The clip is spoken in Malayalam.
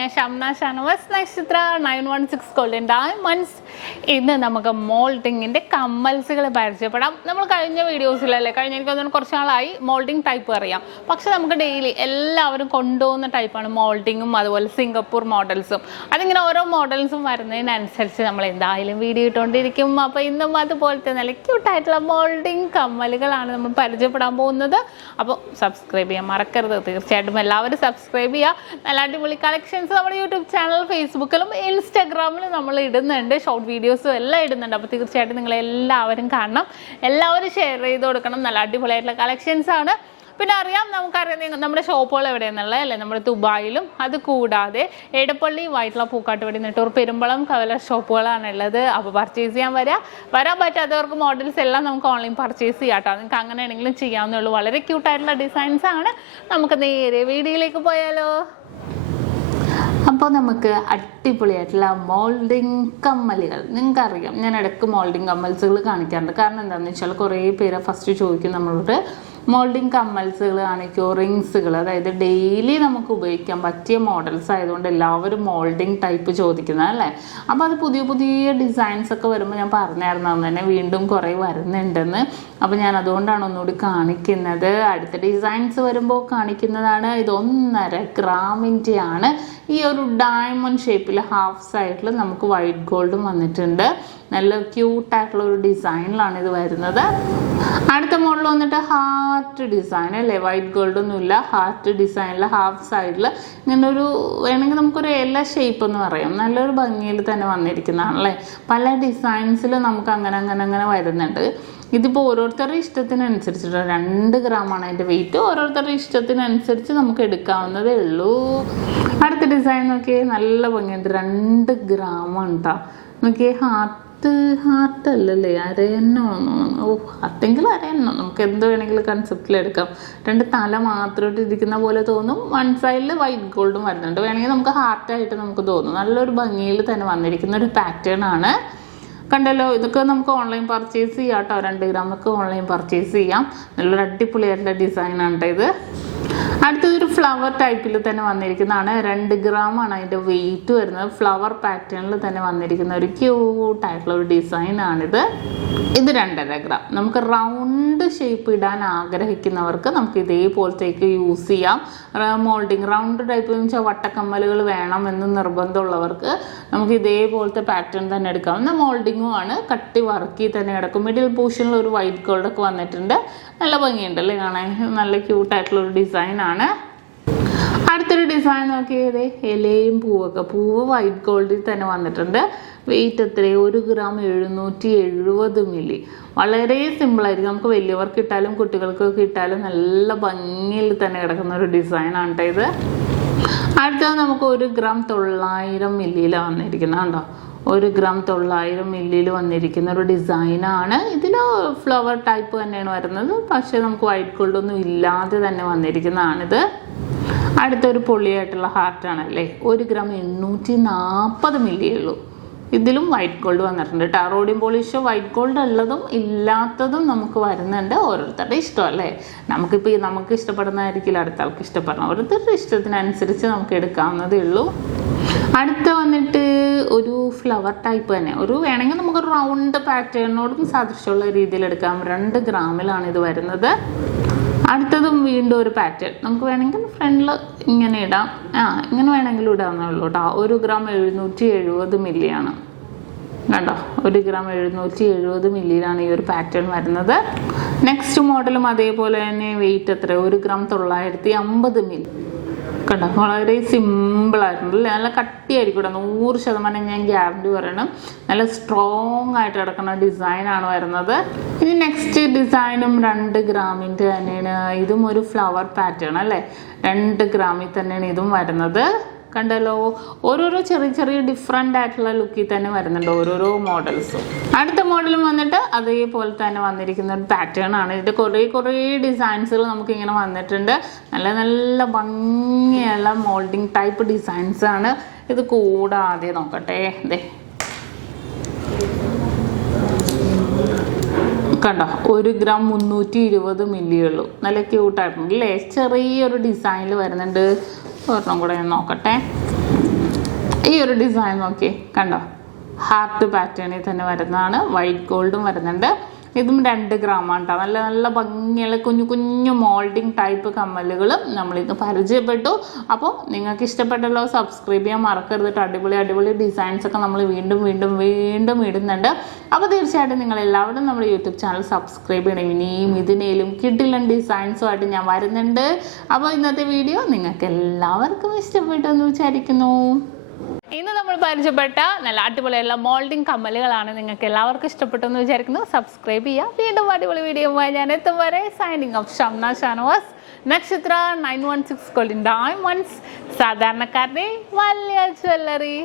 ഞാൻ ഷംന ഷാനവാസ് നക്ഷത്ര 916 ഗോൾഡൻ ഡയമണ്ട്സ്. ഇന്ന് നമുക്ക് മോൾഡിങ്ങിൻ്റെ കമ്മൽസുകൾ പരിചയപ്പെടാം. നമ്മൾ കഴിഞ്ഞ വീഡിയോസിലല്ലേ, എനിക്ക് തോന്നുന്നു കുറച്ച് നാളായി മോൾഡിങ് ടൈപ്പ് അറിയാം. പക്ഷെ നമുക്ക് ഡെയിലി എല്ലാവരും കൊണ്ടുപോകുന്ന ടൈപ്പാണ് മോൾഡിങ്ങും അതുപോലെ സിംഗപ്പൂർ മോഡൽസും. അതിങ്ങനെ ഓരോ മോഡൽസും വരുന്നതിനനുസരിച്ച് നമ്മൾ എന്തായാലും വീഡിയോ ഇട്ടുകൊണ്ടിരിക്കും. അപ്പോൾ ഇന്നും അതുപോലത്തെ നല്ല ക്യൂട്ടായിട്ടുള്ള മോൾഡിങ് കമ്മലുകളാണ് നമ്മൾ പരിചയപ്പെടാൻ പോകുന്നത്. അപ്പോൾ സബ്സ്ക്രൈബ് ചെയ്യാൻ മറക്കരുത്. തീർച്ചയായിട്ടും എല്ലാവരും സബ്സ്ക്രൈബ് ചെയ്യുക. നല്ല അടിപൊളി കളക്ഷൻസ് നമ്മുടെ യൂട്യൂബ് ചാനൽ, ഫേസ്ബുക്കിലും ഇൻസ്റ്റാഗ്രാമിലും നമ്മൾ ഇടുന്നുണ്ട്. ഷോർട്ട് വീഡിയോസും എല്ലാം ഇടുന്നുണ്ട്. അപ്പോൾ തീർച്ചയായിട്ടും നിങ്ങൾ എല്ലാവരും കാണണം, എല്ലാവരും ഷെയർ ചെയ്ത് കൊടുക്കണം. നല്ല അടിപൊളിയായിട്ടുള്ള കളക്ഷൻസ് ആണ്. പിന്നെ നമുക്കറിയാം നമ്മുടെ ഷോപ്പുകൾ എവിടെയെന്നുള്ളത് അല്ലേ, നമ്മുടെ ദുബായിലും അത് കൂടാതെ എടപ്പള്ളി, വൈറ്റില, പൂക്കാട്ടുപടി, നെട്ടൂർ, പെരുമ്പളം, കവല ഷോപ്പുകളാണ് ഉള്ളത്. അപ്പോൾ പർച്ചേസ് ചെയ്യാൻ വരാൻ പറ്റാത്തവർക്ക് മോഡൽസ് എല്ലാം നമുക്ക് ഓൺലൈൻ പർച്ചേസ് ചെയ്യാം കേട്ടോ. നിങ്ങൾക്ക് അങ്ങനെയാണെങ്കിലും ചെയ്യാവുന്നേ ഉള്ളൂ. വളരെ ക്യൂട്ടായിട്ടുള്ള ഡിസൈൻസ് ആണ്. നമുക്ക് നേരെ വീഡിയോയിലേക്ക് പോയാലോ. അപ്പോൾ നമുക്ക് അടിപൊളിയായിട്ടുള്ള മോൾഡിങ് കമ്മലുകൾ. നിങ്ങൾക്കറിയാം, ഞാൻ ഇടയ്ക്ക് മോൾഡിങ് കമ്മൽസുകൾ കാണിക്കാറുണ്ട്. കാരണം എന്താണെന്ന് വെച്ചാൽ കുറേ പേര് ഫസ്റ്റ് ചോദിക്കും നമ്മളോട് മോൾഡിങ് കമ്മൽസുകൾ കാണിക്കുമോ, റിങ്സുകൾ, അതായത് ഡെയിലി നമുക്ക് ഉപയോഗിക്കാൻ പറ്റിയ മോഡൽസ് ആയതുകൊണ്ട് എല്ലാവരും മോൾഡിങ് ടൈപ്പ് ചോദിക്കുന്നതല്ലേ. അപ്പോൾ അത് പുതിയ പുതിയ ഡിസൈൻസ് ഒക്കെ വരുമ്പോൾ ഞാൻ പറഞ്ഞായിരുന്നു തന്നെ വീണ്ടും കുറേ വരുന്നുണ്ടെന്ന്. അപ്പോൾ ഞാൻ അതുകൊണ്ടാണ് ഒന്നുകൂടി കാണിക്കുന്നത്. അടുത്ത ഡിസൈൻസ് വരുമ്പോൾ കാണിക്കുന്നതാണ്. ഇത് 1.5 ഗ്രാമിൻ്റെ ആണ്. ഈ ഒരു ഡയമണ്ട് ഷേപ്പിൽ ഹാഫ് സൈഡിൽ നമുക്ക് വൈറ്റ് ഗോൾഡും വന്നിട്ടുണ്ട്. നല്ല ക്യൂട്ടായിട്ടുള്ള ഒരു ഡിസൈനിലാണ് ഇത് വരുന്നത്. അടുത്ത മോഡൽ വന്നിട്ട് ഹാർട്ട് ഡിസൈൻ അല്ലേ, വൈറ്റ് ഗോൾഡൊന്നും ഇല്ല, ഹാർട്ട് ഡിസൈനിൽ ഹാഫ് സൈഡിൽ ഇങ്ങനെ ഒരു വേണമെങ്കിൽ നമുക്കൊരു എല്ലാ ഷേപ്പ് എന്ന് പറയാം. നല്ലൊരു ഭംഗിയിൽ തന്നെ വന്നിരിക്കുന്നതാണല്ലേ. പല ഡിസൈൻസിൽ നമുക്ക് അങ്ങനെ വരുന്നുണ്ട്. ഇതിപ്പോൾ ഓരോരുത്തരുടെ ഇഷ്ടത്തിനനുസരിച്ചിട്ട് 2 ഗ്രാമാണ് അതിൻ്റെ വെയിറ്റ്. ഓരോരുത്തരുടെ ഇഷ്ടത്തിനനുസരിച്ച് നമുക്ക് എടുക്കാവുന്നതേ ഉള്ളൂ. അടുത്ത ഡിസൈൻ നോക്കിയേ, നല്ല ഭംഗിയുണ്ട്. 2 ഗ്രാമാണ് കേട്ടോ. നോക്കിയേ, ഹാർട്ട് അല്ലല്ലേ, അരയന്നോ, ഹാർട്ടെങ്കിൽ അരയന്നോ, നമുക്ക് എന്ത് വേണമെങ്കിലും കൺസെപ്റ്റിൽ എടുക്കാം. 2 തല മാത്രമായിട്ട് ഇരിക്കുന്ന പോലെ തോന്നും. 1 സൈഡിൽ വൈറ്റ് ഗോൾഡും വരുന്നുണ്ട്. വേണമെങ്കിൽ നമുക്ക് ഹാർട്ടായിട്ട് നമുക്ക് തോന്നും. നല്ലൊരു ഭംഗിയിൽ തന്നെ വന്നിരിക്കുന്ന ഒരു പാറ്റേൺ ആണ്. കണ്ടല്ലോ, ഇതൊക്കെ നമുക്ക് ഓൺലൈൻ പർച്ചേസ് ചെയ്യാം കേട്ടോ. 2 ഗ്രാമൊക്കെ ഓൺലൈൻ പർച്ചേസ് ചെയ്യാം. നല്ലൊരു അടിപൊളിയായിട്ടുള്ള ഡിസൈനാണ് കേട്ടോ ഇത്. അടുത്തതൊരു ഫ്ലവർ ടൈപ്പിൽ തന്നെ വന്നിരിക്കുന്നതാണ്. 2 ഗ്രാമാണ് അതിൻ്റെ വെയിറ്റ് വരുന്നത്. ഫ്ലവർ പാറ്റേണിൽ തന്നെ വന്നിരിക്കുന്ന ഒരു ക്യൂട്ടായിട്ടുള്ള ഒരു ഡിസൈനാണിത്. ഇത് 2.5 ഗ്രാം. നമുക്ക് റൗണ്ട് ഷേപ്പ് ഇടാൻ ആഗ്രഹിക്കുന്നവർക്ക് നമുക്ക് ഇതേപോലത്തേക്ക് യൂസ് ചെയ്യാം. മോൾഡിങ് റൗണ്ട് ടൈപ്പ് എന്ന് വെച്ചാൽ വട്ടക്കമ്മലുകൾ വേണമെന്ന് നിർബന്ധമുള്ളവർക്ക് നമുക്ക് ഇതേപോലത്തെ പാറ്റേൺ തന്നെ എടുക്കാം. മോൾഡിങ്ങും ആണ്, കട്ടി വർക്കി തന്നെ കിടക്കും. മിഡിൽ പോർഷനിൽ ഒരു വൈറ്റ് ഗോൾഡൊക്കെ വന്നിട്ടുണ്ട്. നല്ല ഭംഗിയുണ്ടല്ലേ കാണാൻ, നല്ല ക്യൂട്ടായിട്ടുള്ള ഒരു ഡിസൈനാണ്. അടുത്തൊരു ഡിസൈൻ നോക്കിയത് ഇലയും പൂവ് വൈറ്റ് ഗോൾഡിൽ തന്നെ വന്നിട്ടുണ്ട്. വെയിറ്റ് എത്രയും 1 ഗ്രാം 770 മില്ലി. വളരെ സിമ്പിളായിരിക്കും. നമുക്ക് വലിയവർക്ക് ഇട്ടാലും കുട്ടികൾക്കൊക്കെ ഇട്ടാലും നല്ല ഭംഗിയിൽ തന്നെ കിടക്കുന്ന ഒരു ഡിസൈനാണ് കേട്ടോ ഇത്. അടുത്തത് നമുക്ക് 1 ഗ്രാം 900 മില്ലിയിലാണ് വന്നിരിക്കുന്നത്. കണ്ടോ, 1 ഗ്രാം 900 മില്ലിയിൽ വന്നിരിക്കുന്ന ഒരു ഡിസൈനാണ്. ഇതിൽ ഫ്ലവർ ടൈപ്പ് തന്നെയാണ് വരുന്നത്. പക്ഷേ നമുക്ക് വൈറ്റ് ഗോൾഡൊന്നും ഇല്ലാതെ തന്നെ വന്നിരിക്കുന്നതാണിത്. അടുത്തൊരു പൊള്ളിയായിട്ടുള്ള ഹാർട്ടാണല്ലേ. 1 ഗ്രാം 840 മില്ലിയേ ഉള്ളൂ. ഇതിലും വൈറ്റ് ഗോൾഡ് വന്നിട്ടുണ്ട് കേട്ടോ. റോഡിയം പോളിഷ് വൈറ്റ് ഗോൾഡ് ഉള്ളതും ഇല്ലാത്തതും നമുക്ക് വരുന്നുണ്ട്. ഓരോരുത്തരുടെ ഇഷ്ടമല്ലേ. നമുക്ക് ഇഷ്ടപ്പെടുന്നതായിരിക്കില്ല അടുത്ത ആൾക്ക് ഇഷ്ടപ്പെടണം. ഓരോരുത്തരുടെ ഇഷ്ടത്തിനനുസരിച്ച് നമുക്ക് എടുക്കാവുന്നതേ ഉള്ളൂ. അടുത്ത വന്നിട്ട് ഒരു ഫ്ലവർ ടൈപ്പ് തന്നെ, വേണമെങ്കിൽ നമുക്ക് റൗണ്ട് പാറ്റേണിനോടും സാദൃശ്യമുള്ള രീതിയിൽ എടുക്കാം. 2 ഗ്രാമിലാണ് ഇത് വരുന്നത്. അടുത്തതും വീണ്ടും ഒരു പാറ്റേൺ. നമുക്ക് വേണമെങ്കിൽ ഫ്രണ്ടിൽ ഇങ്ങനെ ഇടാം, ഇങ്ങനെ വേണമെങ്കിലും ഇടാവുന്നേ ഉള്ളൂ കേട്ടോ. 1 ഗ്രാം 770 മില്ലിയാണ്. കണ്ടോ, 1 ഗ്രാം 770 മില്ലിയിലാണ് ഈ ഒരു പാറ്റേൺ വരുന്നത്. നെക്സ്റ്റ് മോഡലും അതേപോലെ തന്നെ വെയിറ്റ് എത്ര, 1 ഗ്രാം 950 മില്ലി. കണ്ടോ, വളരെ സിമ്പിളായിട്ടുണ്ട്. നല്ല കട്ടിയായിരിക്കും കേട്ടോ. 100% ഞാൻ ഗ്യാരണ്ടി പറയണം. നല്ല സ്ട്രോങ് ആയിട്ട് കിടക്കുന്ന ഡിസൈനാണ് വരുന്നത്. ഇനി നെക്സ്റ്റ് ഡിസൈനും 2 ഗ്രാമിൻ്റെ തന്നെയാണ്. ഇതും ഒരു ഫ്ലവർ പാറ്റേൺ അല്ലേ. 2 ഗ്രാമിൽ തന്നെയാണ് ഇതും വരുന്നത്. കണ്ടല്ലോ, ഓരോരോ ചെറിയ ഡിഫറെൻ്റ് ആയിട്ടുള്ള ലുക്കിൽ തന്നെ വരുന്നുണ്ട് ഓരോരോ മോഡൽസും. അടുത്ത മോഡലും വന്നിട്ട് അതേപോലെ തന്നെ വന്നിരിക്കുന്ന ഒരു പാറ്റേൺ ആണ്. ഇതിൻ്റെ കുറേ ഡിസൈൻസുകൾ നമുക്കിങ്ങനെ വന്നിട്ടുണ്ട്. നല്ല ഭംഗിയുള്ള മോൾഡിങ് ടൈപ്പ് ഡിസൈൻസ് ആണ്. ഇത് കൂടാതെ നോക്കട്ടെ, ഇതേ കണ്ടോ, 1 ഗ്രാം 320 മില്ലിയേ ഉള്ളൂ. നല്ല ക്യൂട്ടായിട്ടുണ്ട് അല്ലേ. ചെറിയൊരു ഡിസൈനിൽ വരുന്നുണ്ട്. ഒരെണ്ണം കൂടെ ഞാൻ നോക്കട്ടെ. ഈ ഒരു ഡിസൈൻ നോക്കി കണ്ടോ, ഹാർട്ട് പാറ്റേണിൽ തന്നെ വരുന്നതാണ്. വൈറ്റ് ഗോൾഡും വരുന്നുണ്ട്. ഇതും 2 ഗ്രാമാണ് കേട്ടോ. നല്ല നല്ല ഭംഗിയുള്ള കുഞ്ഞു കുഞ്ഞു മോൾഡിങ് ടൈപ്പ് കമ്മലുകളും നമ്മളിന്ന് പരിചയപ്പെട്ടു. അപ്പോൾ നിങ്ങൾക്ക് ഇഷ്ടപ്പെട്ടല്ലോ, സബ്സ്ക്രൈബ് ചെയ്യാൻ മറക്കരുത്. അടിപൊളി അടിപൊളി ഡിസൈൻസ് ഒക്കെ നമ്മൾ വീണ്ടും വീണ്ടും വീണ്ടും ഇടുന്നുണ്ട്. അപ്പോൾ തീർച്ചയായിട്ടും നിങ്ങൾ എല്ലാവരും നമ്മുടെ യൂട്യൂബ് ചാനൽ സബ്സ്ക്രൈബ് ചെയ്യണം. ഇനിയും ഇതിനേലും കിടിലൻ ഡിസൈൻസുമായിട്ട് ഞാൻ വരുന്നുണ്ട്. അപ്പോൾ ഇന്നത്തെ വീഡിയോ നിങ്ങൾക്ക് എല്ലാവർക്കും ഇഷ്ടപ്പെട്ടെന്ന് വിചാരിക്കുന്നു. ഇന്ന് നമ്മൾ പരിചയപ്പെട്ട നല്ല അടിപൊളിയുള്ള മോൾഡിംഗ് കമ്മലുകളാണ് നിങ്ങൾക്ക് എല്ലാവർക്കും ഇഷ്ടപ്പെട്ടെന്ന് വിചാരിക്കുന്നു. സബ്സ്ക്രൈബ് ചെയ്യുക. വീണ്ടും അടിപൊളി വീഡിയോയുമായി ഞാൻ എത്തും വരെ സൈനിങ് ഓഫ്. ഷംന ഷാനവാസ്, നക്ഷത്ര 916 ഗോൾഡൻ ഡയമണ്ട്സ്, സാധാരണക്കാരുടെ വലിയ ജ്വല്ലറി.